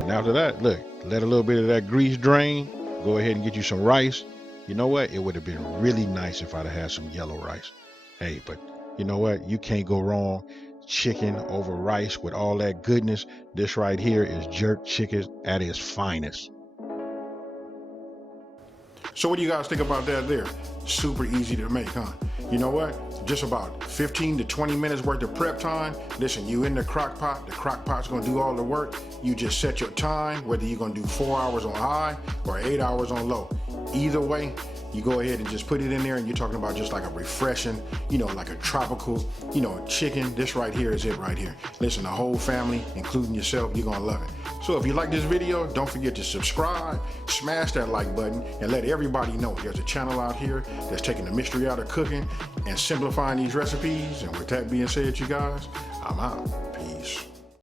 And after that, look, let a little bit of that grease drain. Go ahead and get you some rice. You know what? It would have been really nice if I'd have had some yellow rice. Hey, but you know what? You can't go wrong. Chicken over rice with all that goodness. This right here is jerk chicken at its finest. So what do you guys think about that there? Super easy to make, huh? You know what? Just about 15 to 20 minutes worth of prep time. Listen, you in the crock pot. The crock pot's gonna do all the work. You just set your time, whether you're gonna do 4 hours on high or 8 hours on low. Either way, you go ahead and just put it in there, and you're talking about just like a refreshing, you know, like a tropical, you know, chicken. This right here is it right here. Listen, the whole family, including yourself, you're gonna love it. So if you like this video, don't forget to subscribe, smash that like button, and let everybody know there's a channel out here that's taking the mystery out of cooking and simplifying these recipes. And with that being said, you guys, I'm out. Peace.